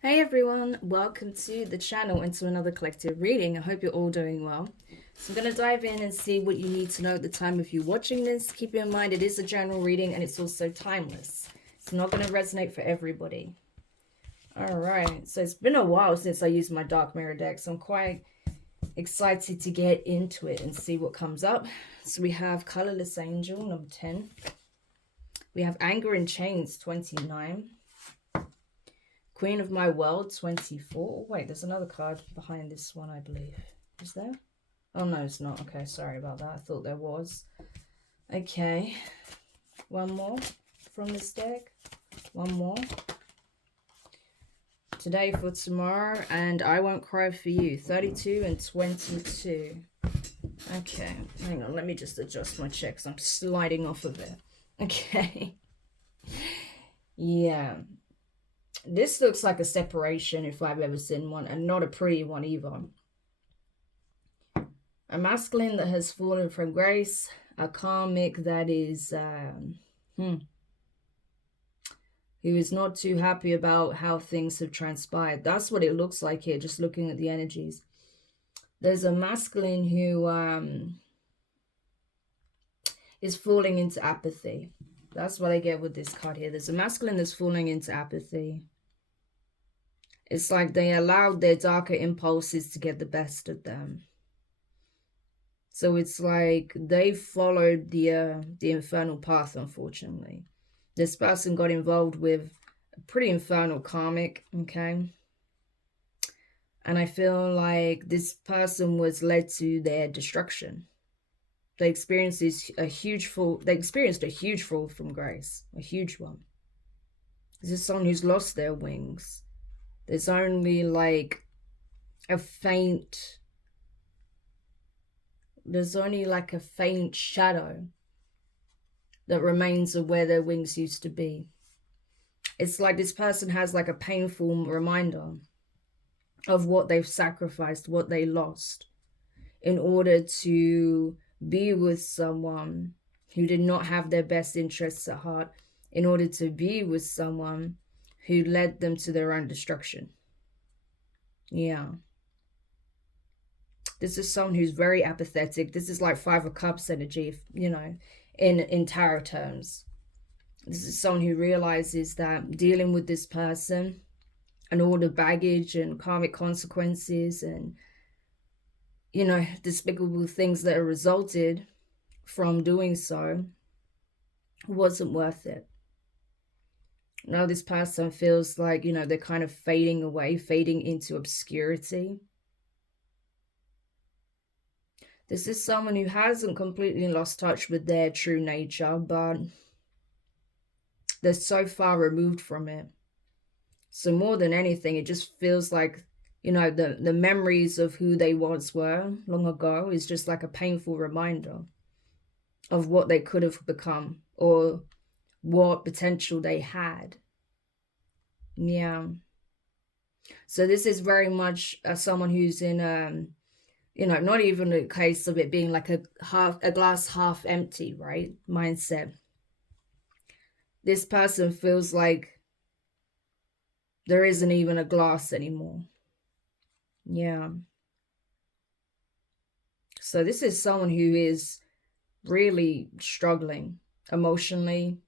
Hey everyone, welcome to the channel and to another collective reading. I hope you're all doing well. So I'm going to dive in and see what you need to know at the time of you watching this. Keep in mind it is a general reading and it's also timeless. It's not going to resonate for everybody. Alright, so it's been a while since I used my Dark Mirror deck, so I'm quite excited to get into it and see what comes up. So we have Colorless Angel, number 10. We have Anger in Chains, 29. Queen of My World, 24. Oh, wait, there's another card behind this one, I believe. Is there? Oh, no, it's not. Okay, sorry about that. I thought there was. Okay. One more from this deck. One more. Today for tomorrow, and I Won't Cry For You, 32 and 22. Okay, hang on. Let me just adjust my chair because I'm sliding off of it. Okay. Yeah. This looks like a separation if I've ever seen one, and not a pretty one either. A masculine that has fallen from grace, a karmic that is who is not too happy about how things have transpired. That's what it looks like here, just looking at the energies. There's a masculine who is falling into apathy. That's what I get with this card here. There's a masculine that's falling into apathy. It's like they allowed their darker impulses to get the best of them. So it's like they followed the infernal path, unfortunately. This person got involved with a pretty infernal karmic, okay? And I feel like this person was led to their destruction. They experienced a huge fall from grace, a huge one. This is someone who's lost their wings. There's only like a faint shadow that remains of where their wings used to be. It's like this person has like a painful reminder of what they've sacrificed, what they lost, in order to be with someone who did not have their best interests at heart, in order to be with someone who led them to their own destruction. Yeah. This is someone who's very apathetic. This is like Five of Cups energy, you know, in tarot terms. This is someone who realizes that dealing with this person and all the baggage and karmic consequences and, you know, despicable things that are resulted from doing so wasn't worth it. Now this person feels like, you know, they're kind of fading away, fading into obscurity. This is someone who hasn't completely lost touch with their true nature, but they're so far removed from it. So more than anything, it just feels like, you know, the memories of who they once were long ago is just like a painful reminder of what they could have become or what potential they had. Yeah. So this is very much someone who's in you know, not even a case of it being like a glass half empty, right? Mindset. This person feels like there isn't even a glass anymore. Yeah. So this is someone who is really struggling emotionally,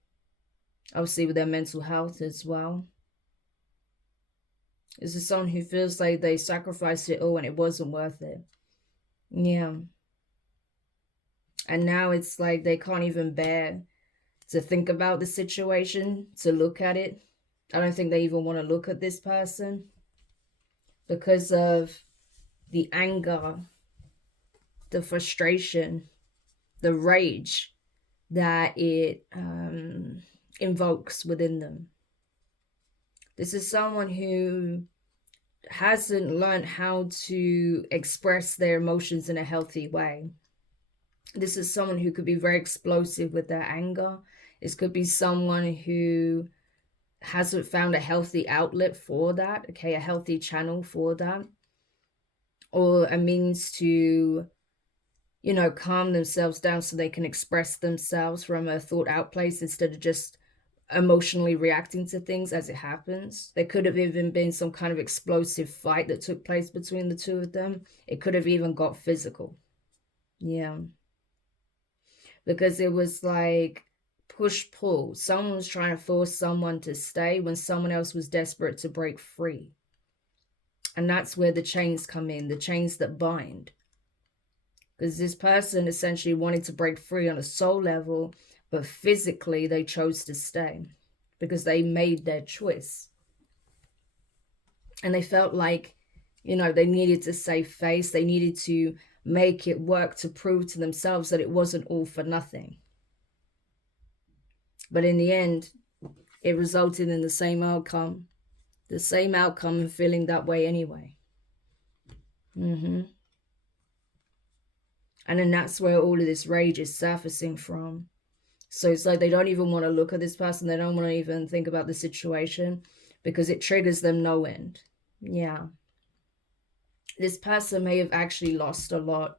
obviously with their mental health as well. This is someone who feels like they sacrificed it all and it wasn't worth it. Yeah. And now it's like they can't even bear to think about the situation, to look at it. I don't think they even want to look at this person because of the anger, the frustration, the rage that it invokes within them. This is someone who hasn't learned how to express their emotions in a healthy way. This is someone who could be very explosive with their anger. This could be someone who hasn't found a healthy outlet for that, okay, a healthy channel for that, or a means to, you know, calm themselves down so they can express themselves from a thought out place instead of just emotionally reacting to things as it happens. There could have even been some kind of explosive fight that took place between the two of them. It could have even got physical. Yeah. Because it was like push-pull. Someone was trying to force someone to stay when someone else was desperate to break free. And that's where the chains come in, the chains that bind. Because this person essentially wanted to break free on a soul level, but physically they chose to stay because they made their choice. And they felt like, you know, they needed to save face. They needed to make it work to prove to themselves that it wasn't all for nothing. But in the end, it resulted in the same outcome and feeling that way anyway. And then that's where all of this rage is surfacing from. So it's like they don't even want to look at this person. They don't want to even think about the situation because it triggers them no end. Yeah. This person may have actually lost a lot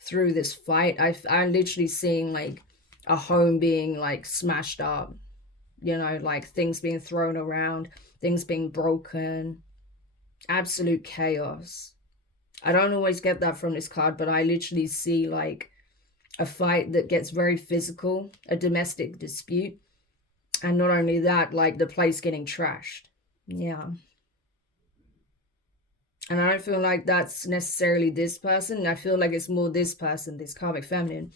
through this fight. I'm literally seeing like a home being like smashed up, you know, like things being thrown around, things being broken, absolute chaos. I don't always get that from this card, but I literally see like a fight that gets very physical, a domestic dispute. And not only that, like the place getting trashed. Yeah. And I don't feel like that's necessarily this person. I feel like it's more this person, this karmic feminine,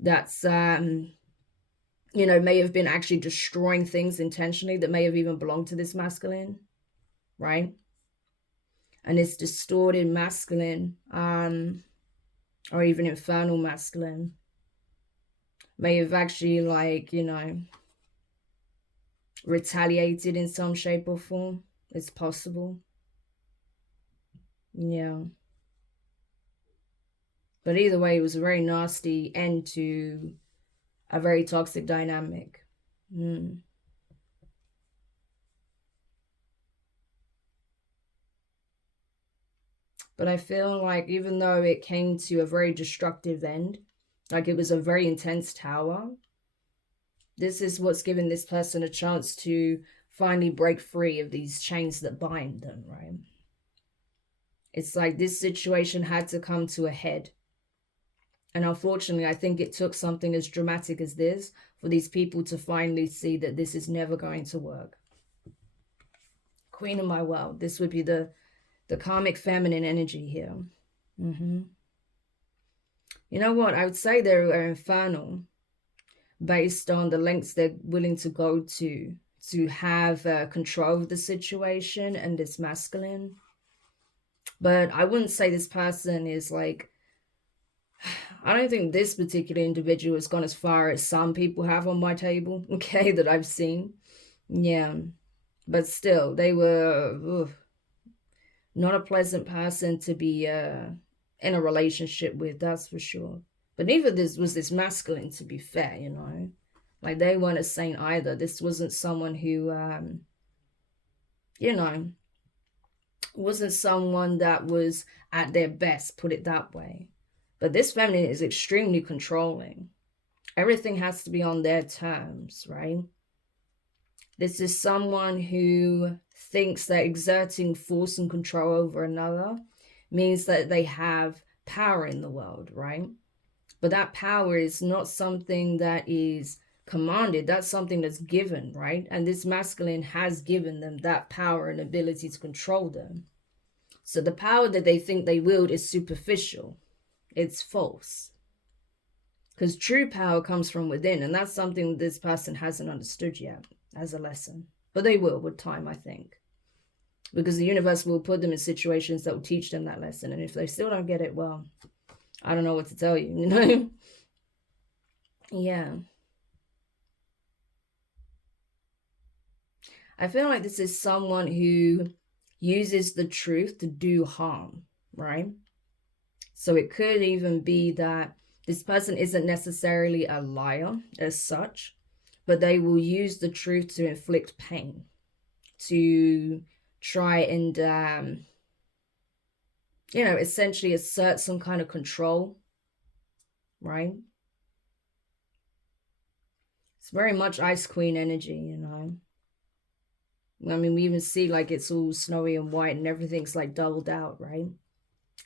that's, you know, may have been actually destroying things intentionally that may have even belonged to this masculine, right? And this distorted masculine, or even infernal masculine, may have actually, like, you know, retaliated in some shape or form. It's possible. Yeah. But either way, it was a very nasty end to a very toxic dynamic. But I feel like even though it came to a very destructive end, like it was a very intense tower, this is what's given this person a chance to finally break free of these chains that bind them, right? It's like this situation had to come to a head. And unfortunately, I think it took something as dramatic as this for these people to finally see that this is never going to work. Queen of my world. This would be the karmic feminine energy here. You know what? I would say they're infernal based on the lengths they're willing to go to have control of the situation and this masculine. But I wouldn't say this person is like, I don't think this particular individual has gone as far as some people have on my table, okay, that I've seen. Yeah. But still, they were not a pleasant person to be in a relationship with, that's for sure. But neither was this masculine, to be fair, you know. Like, they weren't a saint either. This wasn't someone who, you know, wasn't someone that was at their best, put it that way. But this feminine is extremely controlling. Everything has to be on their terms, right? This is someone who thinks that exerting force and control over another means that they have power in the world, right? But that power is not something that is commanded. That's something that's given, right? And this masculine has given them that power and ability to control them. So the power that they think they wield is superficial. It's false. Because true power comes from within, and that's something this person hasn't understood yet as a lesson. But they will with time, I think. Because the universe will put them in situations that will teach them that lesson. And if they still don't get it, well, I don't know what to tell you, you know? Yeah. I feel like this is someone who uses the truth to do harm, right? So it could even be that this person isn't necessarily a liar as such, but they will use the truth to inflict pain, to try and, you know, essentially assert some kind of control, right? It's very much Ice Queen energy, you know. I mean, we even see like it's all snowy and white and everything's like dulled out, right?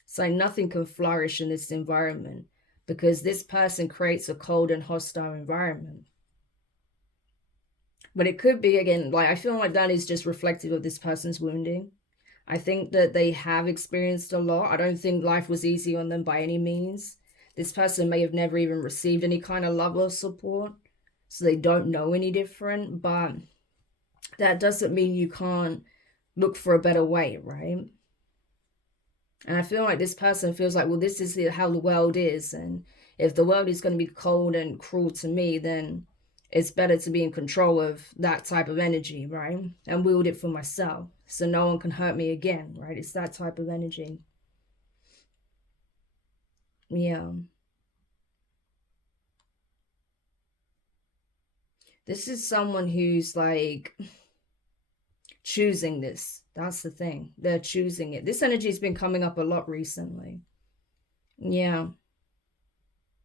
So nothing can flourish in this environment because this person creates a cold and hostile environment. But it could be, again, like I feel like that is just reflective of this person's wounding. I think that they have experienced a lot. I don't think life was easy on them by any means. This person may have never even received any kind of love or support, so they don't know any different, but that doesn't mean you can't look for a better way, right? And I feel like this person feels like, well, this is how the world is, and if the world is going to be cold and cruel to me, then it's better to be in control of that type of energy, right? And wield it for myself so no one can hurt me again, right? It's that type of energy. Yeah. This is someone who's like choosing this. That's the thing. They're choosing it. This energy has been coming up a lot recently. Yeah.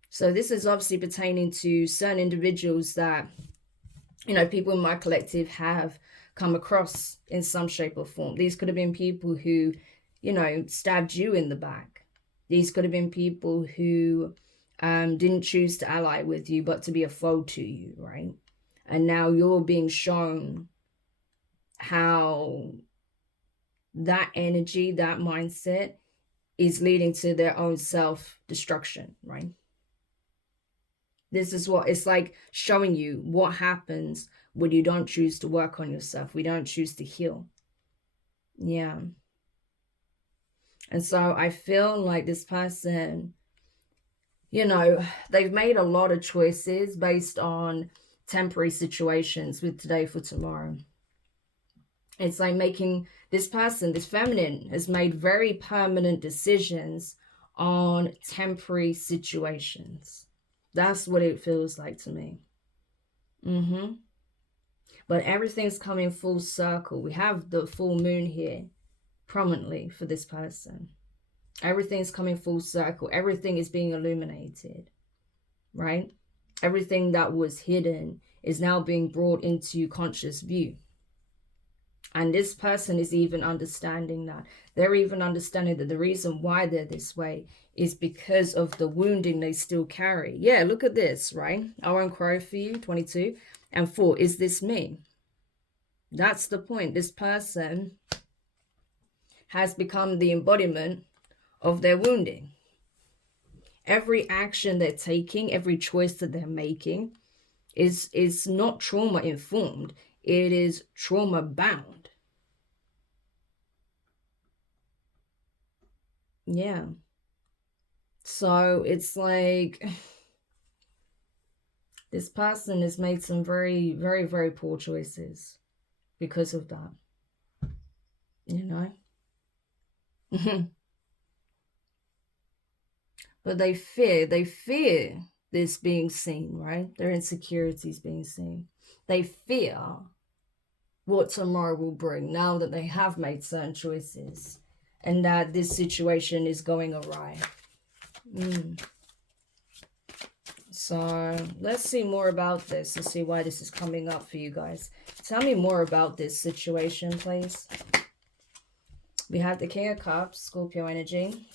So this is obviously pertaining to certain individuals that, you know, people in my collective have come across in some shape or form. These could have been people who, you know, stabbed you in the back. These could have been people who didn't choose to ally with you, but to be a foe to you, right? And now you're being shown how that energy, that mindset is leading to their own self-destruction, right? This is what it's like, showing you what happens when you don't choose to work on yourself. We don't choose to heal. Yeah. And so I feel like this person, you know, they've made a lot of choices based on temporary situations with today for tomorrow. It's like making this person, this feminine, has made very permanent decisions on temporary situations. That's what it feels like to me. But everything's coming full circle. We have the full moon here prominently for this person. Everything's coming full circle. Everything is being illuminated, right? Everything that was hidden is now being brought into conscious view. And this person is even understanding that. They're even understanding that the reason why they're this way is because of the wounding they still carry. Yeah, look at this, right? I won't cry for you, 22. And 4, is this me? That's the point. This person has become the embodiment of their wounding. Every action they're taking, every choice that they're making is not trauma informed. It is trauma bound. Yeah. So it's like this person has made some very, very, very poor choices because of that. You know? But they fear this being seen, right? Their insecurities being seen. They fear what tomorrow will bring now that they have made certain choices and that this situation is going awry. So let's see more about this and see why this is coming up for you guys. Tell me more about this situation, please. We have the King of Cups, Scorpio energy.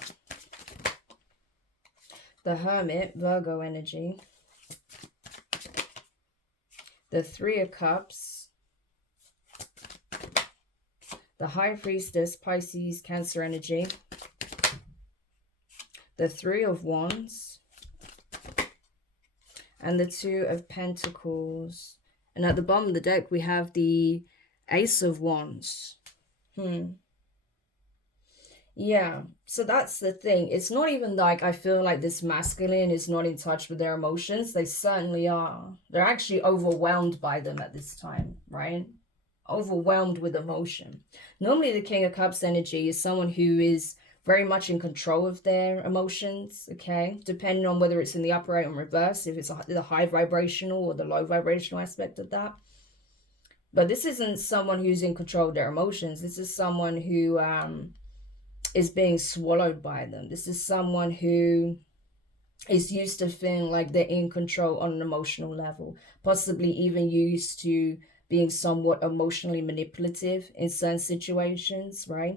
The Hermit, Virgo energy. The Three of Cups. The High Priestess, Pisces, Cancer energy. The Three of Wands. And the Two of Pentacles. And at the bottom of the deck, we have the Ace of Wands. Yeah, so that's the thing. It's not even like I feel like this masculine is not in touch with their emotions. They certainly are. They're actually overwhelmed by them at this time, right? Overwhelmed with emotion. Normally the King of Cups energy is someone who is very much in control of their emotions, okay? Depending on whether it's in the upright or reverse, if it's the high vibrational or the low vibrational aspect of that. But this isn't someone who's in control of their emotions. This is someone who is being swallowed by them. This is someone who is used to feeling like they're in control on an emotional level, possibly even used to being somewhat emotionally manipulative in certain situations, right?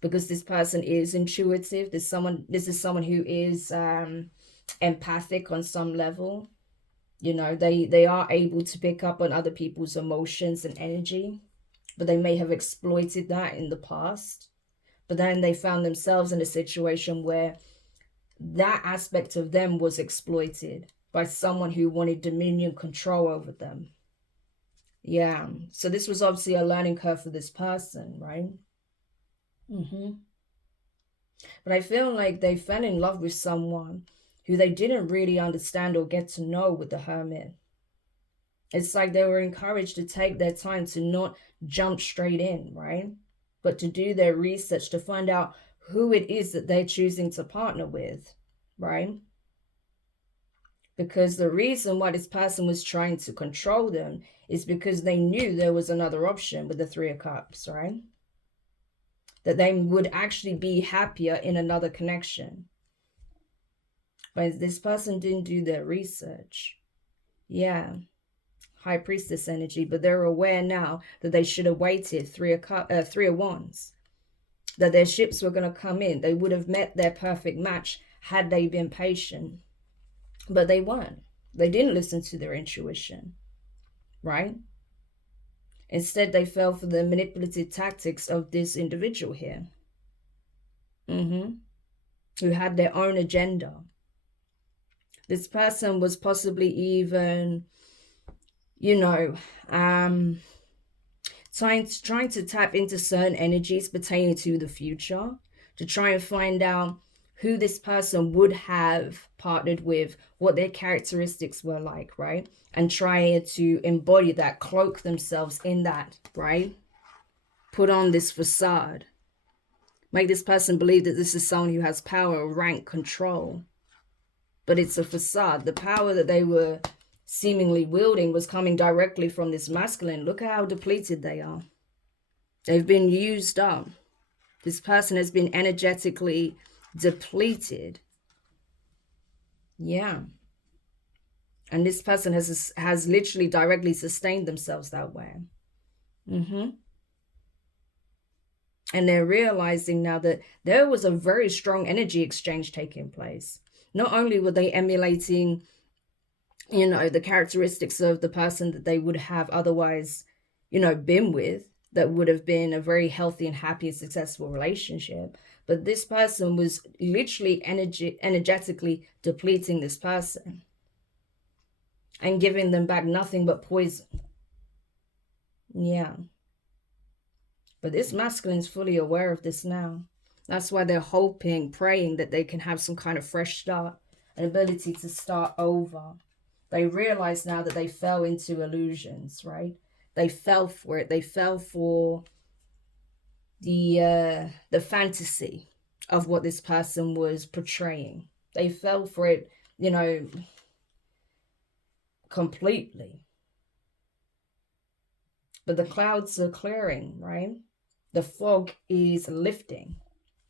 Because this person is intuitive. This is someone who is empathic on some level. You know, they are able to pick up on other people's emotions and energy, but they may have exploited that in the past. But then they found themselves in a situation where that aspect of them was exploited by someone who wanted dominion, control over them. Yeah, so this was obviously a learning curve for this person, right? But I feel like they fell in love with someone who they didn't really understand or get to know with the Hermit. It's like they were encouraged to take their time, to not jump straight in, right? But to do their research, to find out who it is that they're choosing to partner with, right? Because the reason why this person was trying to control them is because they knew there was another option with the Three of Cups, right? That they would actually be happier in another connection. But this person didn't do their research. Yeah. High Priestess energy, but they're aware now that they should have waited. Three of Wands. That their ships were going to come in. They would have met their perfect match had they been patient. But they weren't. They didn't listen to their intuition, right? Instead, they fell for the manipulative tactics of this individual here, who had their own agenda. This person was possibly even, you know, trying to tap into certain energies pertaining to the future, to try and find out who this person would have partnered with, what their characteristics were like, right? And try to embody that, cloak themselves in that, right? Put on this facade. Make this person believe that this is someone who has power, rank, control. But it's a facade. The power that they were seemingly wielding was coming directly from this masculine. Look at how depleted they are. They've been used up. This person has been energetically depleted. Yeah. And this person has literally directly sustained themselves that way. And they're realizing now that there was a very strong energy exchange taking place. Not only were they emulating, you know, the characteristics of the person that they would have otherwise, you know, been with, that would have been a very healthy and happy and successful relationship. But this person was literally energetically depleting this person and giving them back nothing but poison. Yeah. But this masculine is fully aware of this now. That's why they're hoping, praying that they can have some kind of fresh start, an ability to start over. They realize now that they fell into illusions, right? They fell for it. They fell for the fantasy of what this person was portraying. They fell for it, you know, completely. But the clouds are clearing, right? The fog is lifting.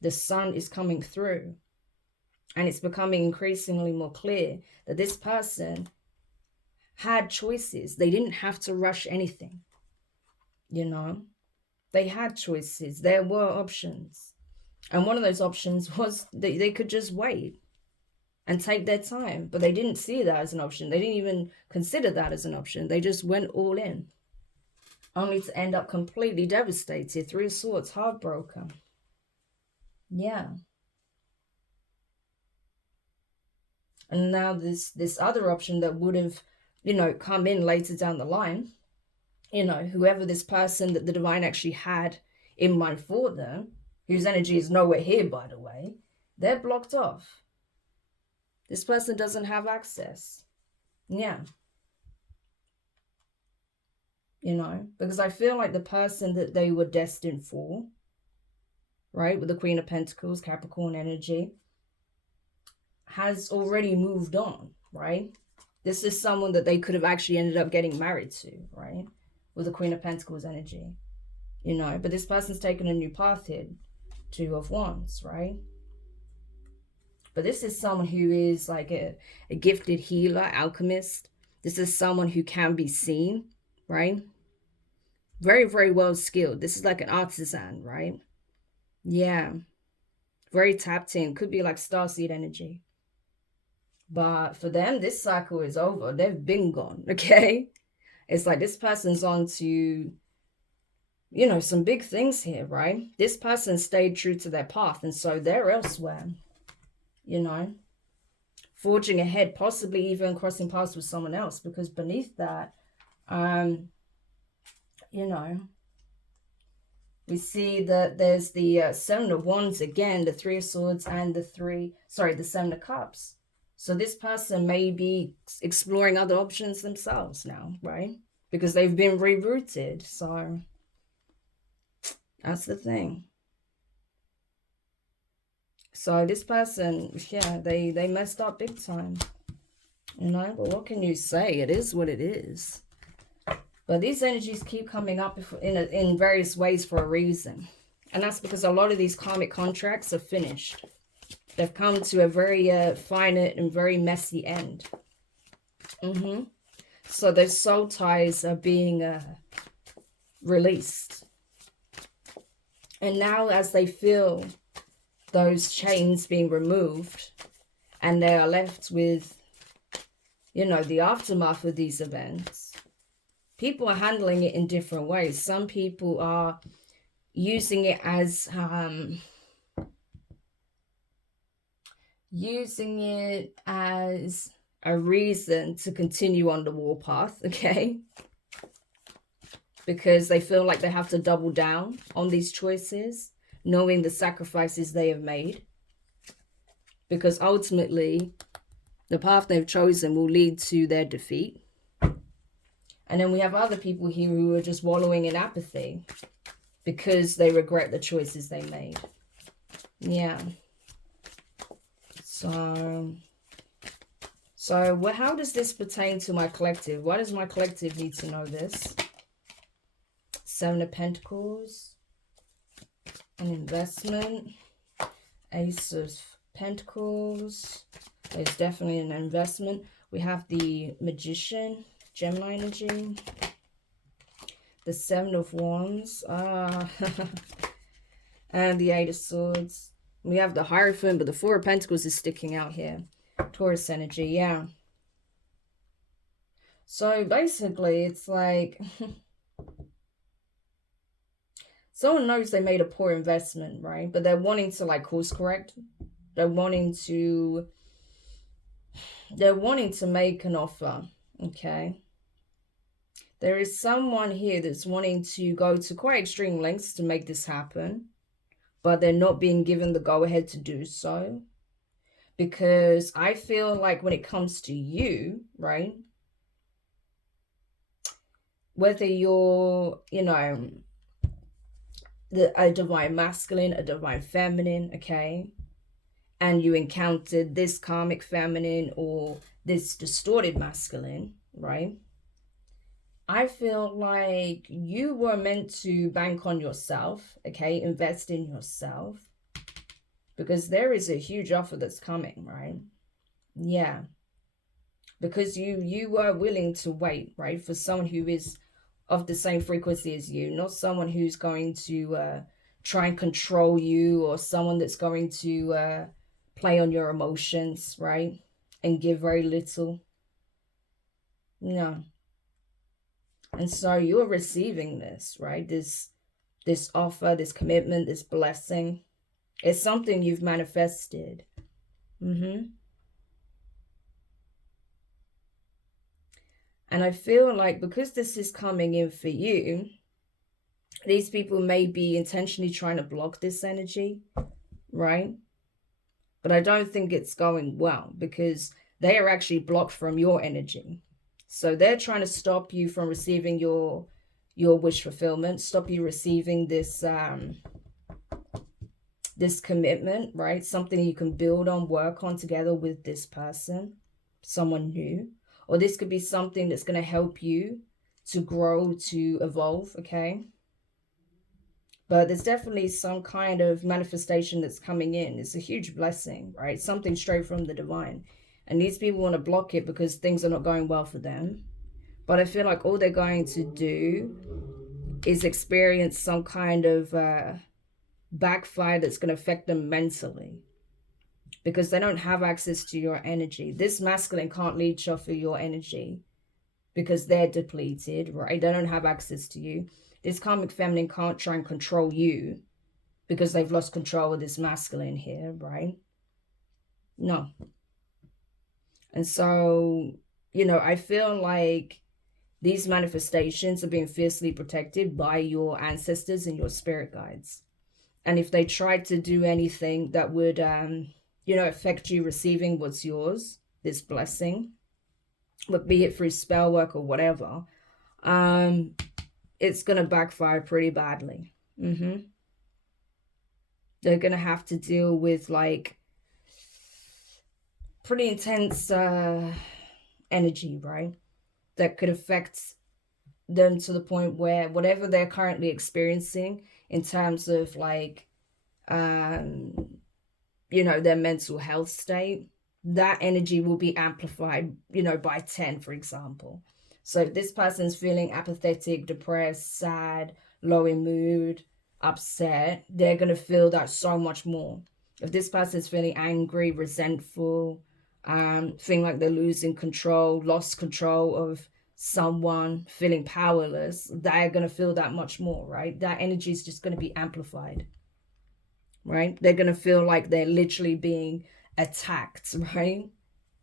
The sun is coming through. And it's becoming increasingly more clear that this person had choices. They didn't have to rush anything. You know, they had choices. There were options. And one of those options was that they could just wait and take their time. But they didn't see that as an option. They didn't even consider that as an option. They just went all in, only to end up completely devastated. Three of Swords, heartbroken. Yeah. And now this other option that would have, you know, come in later down the line, you know, whoever this person that the divine actually had in mind for them, whose energy is nowhere here, by the way, they're blocked off. This person doesn't have access. Yeah. You know, because I feel like the person that they were destined for, right, with the Queen of Pentacles, Capricorn energy, has already moved on, right? This is someone that they could have actually ended up getting married to, right? With the Queen of Pentacles energy, you know, but this person's taken a new path here. Two of Wands, right? But this is someone who is like a gifted healer, alchemist. This is someone who can be seen, right? Very, very well skilled. This is like an artisan, right? Yeah. Very tapped in. Could be like starseed energy. But for them, this cycle is over. They've been gone, okay? It's like this person's on to, you know, some big things here, right? This person stayed true to their path, and so they're elsewhere, you know, forging ahead, possibly even crossing paths with someone else, because beneath that, you know, we see that there's the Seven of Wands again, the Three of Swords, and the Seven of Cups. So this person may be exploring other options themselves now, right? Because they've been rerouted. So that's the thing. So this person, yeah, they messed up big time. You know, but what can you say? It is what it is. But these energies keep coming up in various ways for a reason. And that's because a lot of these karmic contracts are finished. They've come to a very finite and very messy end. So those soul ties are being released. And now as they feel those chains being removed, and they are left with, you know, the aftermath of these events, people are handling it in different ways. Some people are using it as a reason to continue on the warpath, okay? Because they feel like they have to double down on these choices, knowing the sacrifices they have made. Because ultimately, the path they've chosen will lead to their defeat. And then we have other people here who are just wallowing in apathy because they regret the choices they made. Yeah. So how does this pertain to my collective? Why does my collective need to know this? Seven of Pentacles, an investment, Ace of Pentacles. There's definitely an investment. We have the Magician, Gemini energy, the Seven of Wands, and the Eight of Swords. We have the Hierophant, but the Four of Pentacles is sticking out here. Taurus energy, yeah. So basically, it's like someone knows they made a poor investment, right? But they're wanting to like course correct. They're wanting to make an offer, okay? There is someone here that's wanting to go to quite extreme lengths to make this happen, but they're not being given the go-ahead to do so. Because I feel like when it comes to you, right, whether you're, you know, a divine masculine, a divine feminine, okay, and you encountered this karmic feminine or this distorted masculine, right, I feel like you were meant to bank on yourself, okay, invest in yourself, because there is a huge offer that's coming, right? Yeah, because you were willing to wait, right, for someone who is of the same frequency as you, not someone who's going to try and control you, or someone that's going to play on your emotions, right, and give very little. No. And so you're receiving this, right? This offer, this commitment, this blessing. It's something you've manifested. And I feel like because this is coming in for you, these people may be intentionally trying to block this energy, right? But I don't think it's going well, because they are actually blocked from your energy. So they're trying to stop you from receiving your wish fulfillment, stop you receiving this this commitment, right? Something you can build on, work on together with this person, someone new. Or this could be something that's going to help you to grow, to evolve, okay? But there's definitely some kind of manifestation that's coming in. It's a huge blessing, right? Something straight from the divine. And these people want to block it because things are not going well for them. But I feel like all they're going to do is experience some kind of backfire that's going to affect them mentally, because they don't have access to your energy. This masculine can't leech off of your energy because they're depleted, right? They don't have access to you. This karmic feminine can't try and control you because they've lost control of this masculine here, right? No. And so, you know, I feel like these manifestations are being fiercely protected by your ancestors and your spirit guides. And if they tried to do anything that would, you know, affect you receiving what's yours, this blessing, but be it through spell work or whatever, it's going to backfire pretty badly. They're going to have to deal with like pretty intense energy, right? That could affect them to the point where whatever they're currently experiencing in terms of like, you know, their mental health state, that energy will be amplified, you know, by 10, for example. So if this person's feeling apathetic, depressed, sad, low in mood, upset, they're going to feel that so much more. If this person's feeling angry, resentful, feeling like they're losing control, lost control of someone, feeling powerless, they're going to feel that much more, right? That energy is just going to be amplified, right? They're going to feel like they're literally being attacked, right?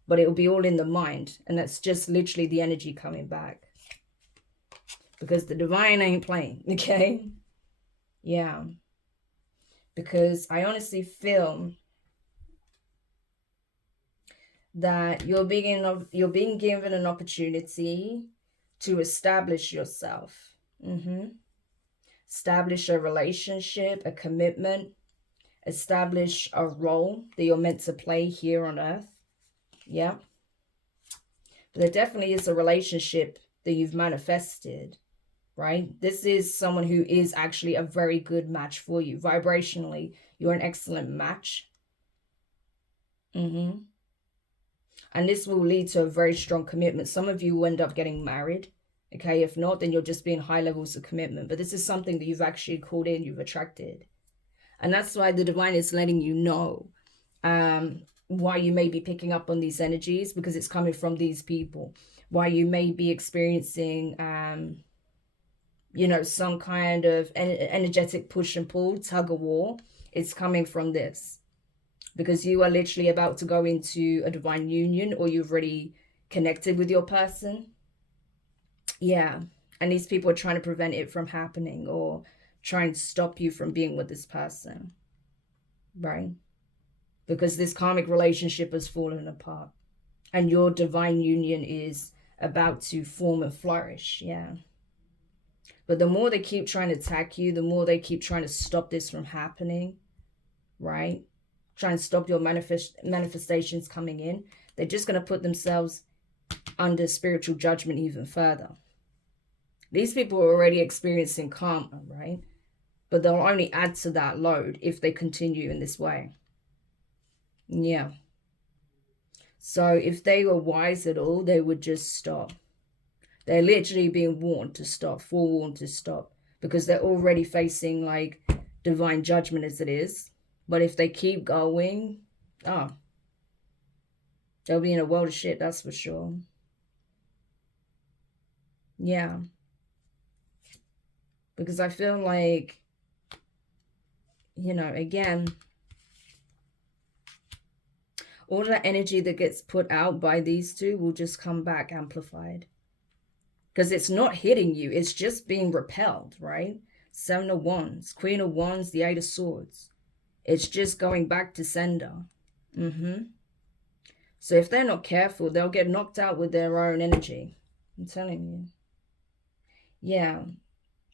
But it will be all in the mind, and that's just literally the energy coming back, because the divine ain't playing, okay? Yeah, because I honestly feel that you're being given an opportunity to establish yourself, establish a relationship, a commitment, establish a role that you're meant to play here on earth. Yeah, but there definitely is a relationship that you've manifested, right? This is someone who is actually a very good match for you. Vibrationally, you're an excellent match. And this will lead to a very strong commitment. Some of you will end up getting married, okay? If not, then you'll just be in high levels of commitment. But this is something that you've actually called in, you've attracted. And that's why the divine is letting you know why you may be picking up on these energies, because it's coming from these people. Why you may be experiencing, you know, some kind of energetic push and pull, tug of war. It's coming from this. Because you are literally about to go into a divine union, or you've already connected with your person. Yeah. And these people are trying to prevent it from happening, or trying to stop you from being with this person, right? Because this karmic relationship has fallen apart, and your divine union is about to form and flourish. Yeah. But the more they keep trying to attack you, the more they keep trying to stop this from happening, right? Try and stop your manifestations coming in. They're just going to put themselves under spiritual judgment even further. These people are already experiencing karma, right? But they'll only add to that load if they continue in this way. Yeah. So if they were wise at all, they would just stop. They're literally being warned to stop, forewarned to stop, because they're already facing like divine judgment as it is. But if they keep going, they'll be in a world of shit, that's for sure. Yeah. Because I feel like, you know, again, all that energy that gets put out by these two will just come back amplified. Because it's not hitting you, it's just being repelled, right? 7 of Wands, Queen of Wands, the 8 of Swords. It's just going back to sender. So if they're not careful, they'll get knocked out with their own energy. I'm telling you. Yeah.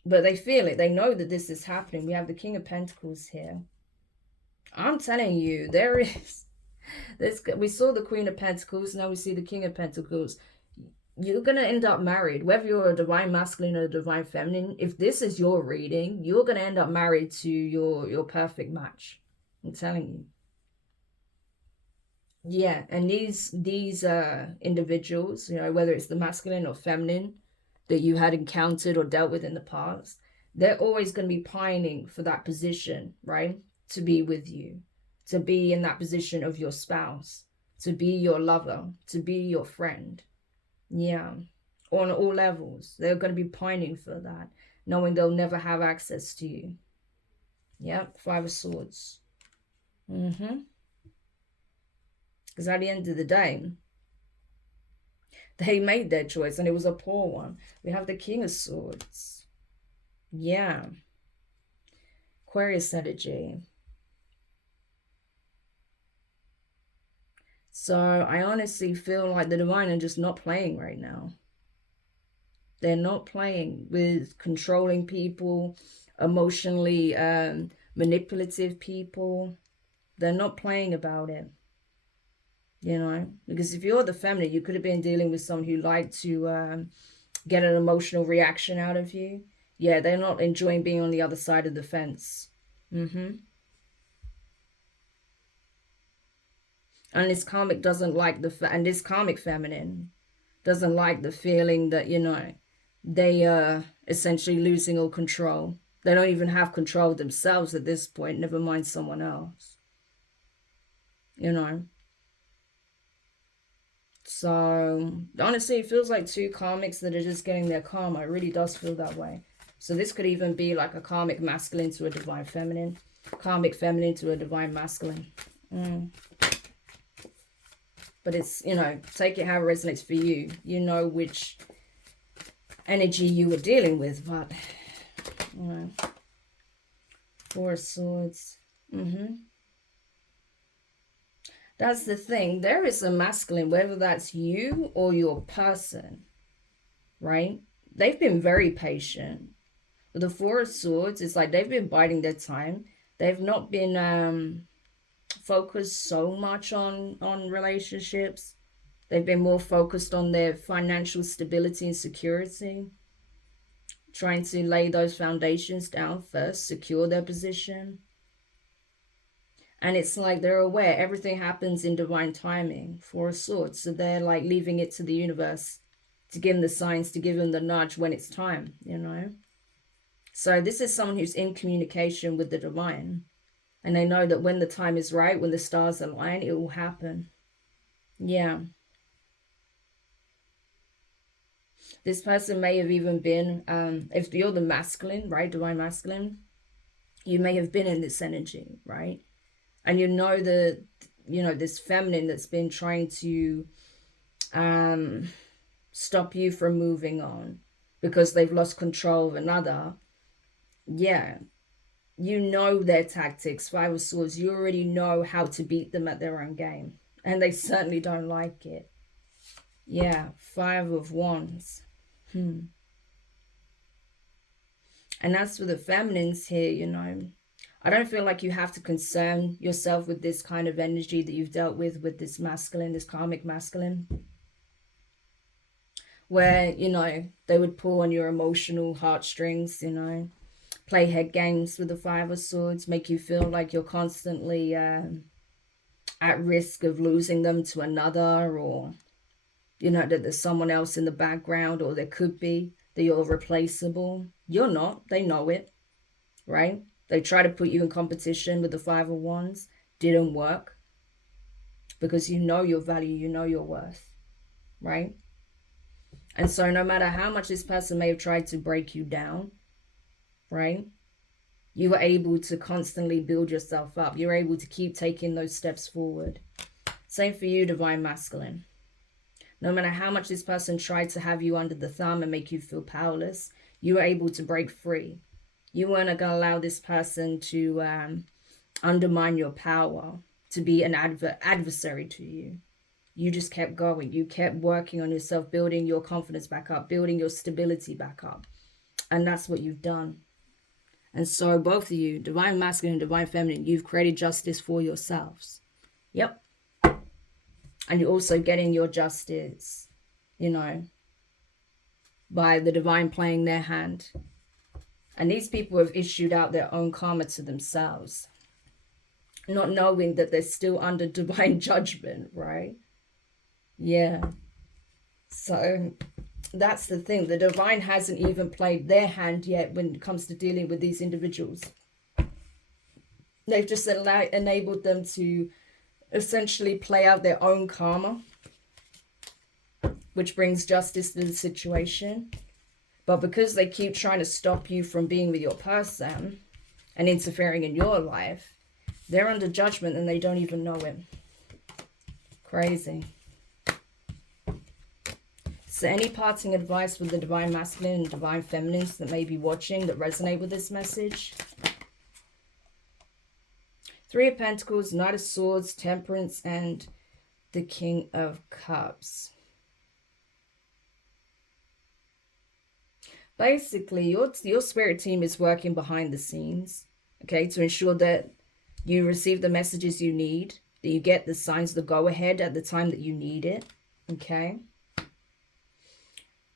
But they feel it. They know that this is happening. We have the King of Pentacles here. I'm telling you, there is... we saw the Queen of Pentacles. Now we see the King of Pentacles. you're going to end up married, whether you're a divine masculine or a divine feminine. If this is your reading, you're going to end up married to your perfect match. I'm telling you. Yeah, and these individuals, you know, whether it's the masculine or feminine that you had encountered or dealt with in the past, they're always going to be pining for that position, right? To be with you, to be in that position of your spouse, to be your lover, to be your friend. Yeah, on all levels. They're going to be pining for that, knowing they'll never have access to you. Yep, Five of Swords. Because at the end of the day, they made their choice and it was a poor one. We have the King of Swords. Yeah. Aquarius energy. So I honestly feel like the divine are just not playing right now. They're not playing with controlling people, emotionally manipulative people. They're not playing about it. You know, because if you're the feminine, you could have been dealing with someone who liked to get an emotional reaction out of you. Yeah, they're not enjoying being on the other side of the fence. And this karmic doesn't like and this karmic feminine doesn't like the feeling that, you know, they are essentially losing all control. They don't even have control themselves at this point, never mind someone else. You know. So honestly, it feels like two karmics that are just getting their karma. It really does feel that way. So this could even be like a karmic masculine to a divine feminine, karmic feminine to a divine masculine. But it's, you know, take it how it resonates for you. You know which energy you were dealing with, but you know. Four of Swords. That's the thing. There is a masculine, whether that's you or your person, right? They've been very patient. With the Four of Swords, it's like they've been biding their time. They've not been focused so much on relationships. They've been more focused on their financial stability and security. Trying to lay those foundations down first, secure their position. And it's like they're aware everything happens in divine timing. Four of Swords. So they're like leaving it to the universe to give them the signs, to give them the nudge when it's time, you know. So this is someone who's in communication with the divine. And they know that when the time is right, when the stars align, it will happen. Yeah. This person may have even been, if you're the masculine, right, divine masculine, you may have been in this energy, right? And you know that, you know, this feminine that's been trying to stop you from moving on because they've lost control of another. Yeah, you know their tactics. Five of Swords, you already know how to beat them at their own game. And they certainly don't like it. Yeah, Five of Wands. And that's for the feminines here, you know. I don't feel like you have to concern yourself with this kind of energy that you've dealt with this masculine, this karmic masculine. Where, you know, they would pull on your emotional heartstrings, you know. Play head games with the Five of Swords, make you feel like you're constantly at risk of losing them to another, or, you know, that there's someone else in the background, or there could be, that you're replaceable. You're not. They know it, right? They try to put you in competition with the Five of Wands. Didn't work. Because you know your value, you know your worth, right? And so no matter how much this person may have tried to break you down, right? You were able to constantly build yourself up. You're able to keep taking those steps forward. Same for you, divine masculine. No matter how much this person tried to have you under the thumb and make you feel powerless, you were able to break free. You weren't going to allow this person to undermine your power, to be an adversary to you. You just kept going. You kept working on yourself, building your confidence back up, building your stability back up. And that's what you've done. And so both of you, divine masculine and divine feminine, you've created justice for yourselves. Yep. And you're also getting your justice, you know, by the divine playing their hand. And these people have issued out their own karma to themselves, not knowing that they're still under divine judgment, right? Yeah. So that's the thing. The divine hasn't even played their hand yet when it comes to dealing with these individuals. They've just enabled them to essentially play out their own karma, which brings justice to the situation. But because they keep trying to stop you from being with your person and interfering in your life, they're under judgment and they don't even know it. Crazy. So any parting advice for the divine masculine and divine feminines that may be watching that resonate with this message? Three of Pentacles, Knight of Swords, Temperance, and the King of Cups. Basically, your spirit team is working behind the scenes, okay, to ensure that you receive the messages you need, that you get the signs, the go-ahead at the time that you need it, okay?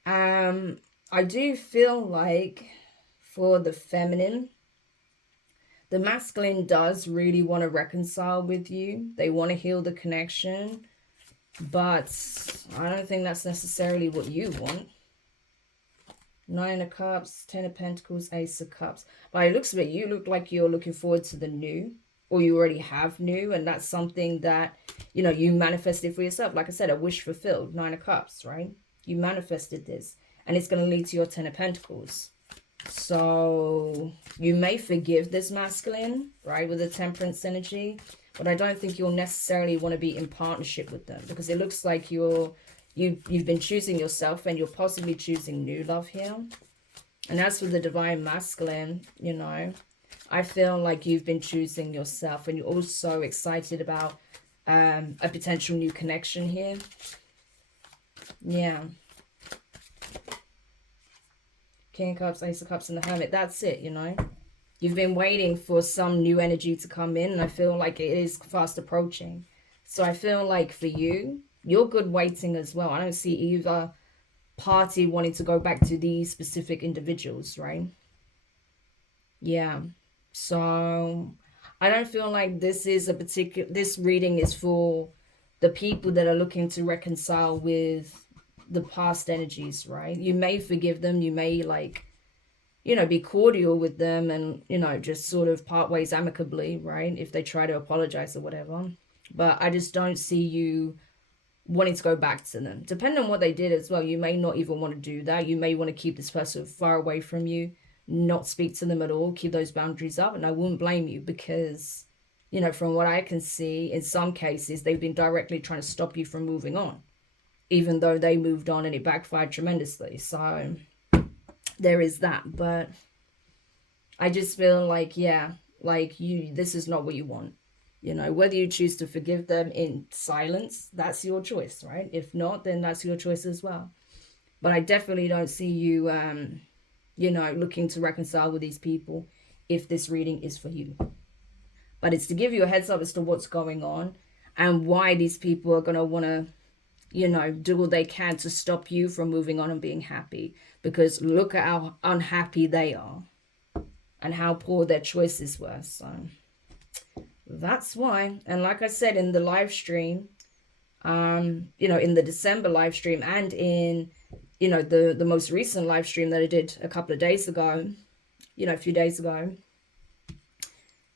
I do feel like for the feminine, the masculine does really want to reconcile with you. They want to heal the connection, but I don't think that's necessarily what you want. Nine of Cups, Ten of Pentacles, Ace of Cups. By the looks of it, you look like you're looking forward to the new, or you already have new, and that's something that, you know, you manifested for yourself. Like I said, a wish fulfilled, Nine of Cups, right? You manifested this, and it's going to lead to your Ten of Pentacles. So you may forgive this masculine, right, with the Temperance energy, but I don't think you'll necessarily want to be in partnership with them, because it looks like you've been choosing yourself and you're possibly choosing new love here. And as for the divine masculine, you know, I feel like you've been choosing yourself, and you're also excited about a potential new connection here. Yeah. King of Cups, Ace of Cups, and the Hermit. That's it, you know. You've been waiting for some new energy to come in, and I feel like it is fast approaching. So I feel like for you, you're good waiting as well. I don't see either party wanting to go back to these specific individuals, right? Yeah. So I don't feel like this is a particular, this reading is for the people that are looking to reconcile with the past energies, right? You may forgive them, you may, like, you know, be cordial with them and, you know, just sort of part ways amicably, right, if they try to apologize or whatever. But I just don't see you wanting to go back to them. Depending on what they did as well, you may not even want to do that. You may want to keep this person far away from you, not speak to them at all, keep those boundaries up. And I wouldn't blame you, because, you know, from what I can see, in some cases they've been directly trying to stop you from moving on, even though they moved on and it backfired tremendously. So there is that. But I just feel like, yeah, like this is not what you want. You know, whether you choose to forgive them in silence, that's your choice, right? If not, then that's your choice as well. But I definitely don't see you, you know, looking to reconcile with these people if this reading is for you. But it's to give you a heads up as to what's going on and why these people are going to want to, you know, do what they can to stop you from moving on and being happy. Because look at how unhappy they are and how poor their choices were. So that's why. And like I said in the live stream, you know, in the December live stream and in, you know, the most recent live stream that I did a couple of days ago, you know, a few days ago,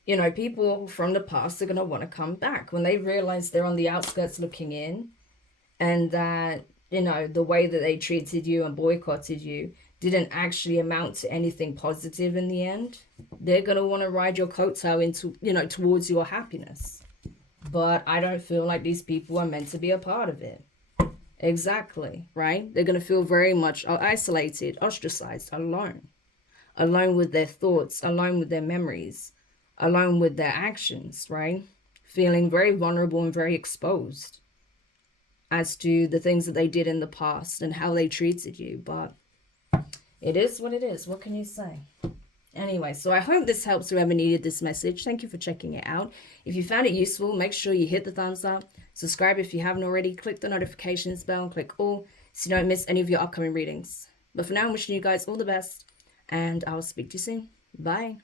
you know, people from the past are going to want to come back when they realize they're on the outskirts looking in, and that, you know, the way that they treated you and boycotted you didn't actually amount to anything positive in the end. They're going to want to ride your coattail into, you know, towards your happiness. But I don't feel like these people are meant to be a part of it. Exactly, right? They're going to feel very much isolated, ostracized, alone. Alone with their thoughts, alone with their memories, alone with their actions, right? Feeling very vulnerable and very exposed as to the things that they did in the past and how they treated you. But it is what it is. What can you say? Anyway, so I hope this helps whoever needed this message. Thank you for checking it out. If you found it useful, make sure you hit the thumbs up. Subscribe if you haven't already. Click the notifications bell and click all so you don't miss any of your upcoming readings. But for now, I'm wishing you guys all the best, and I'll speak to you soon. Bye.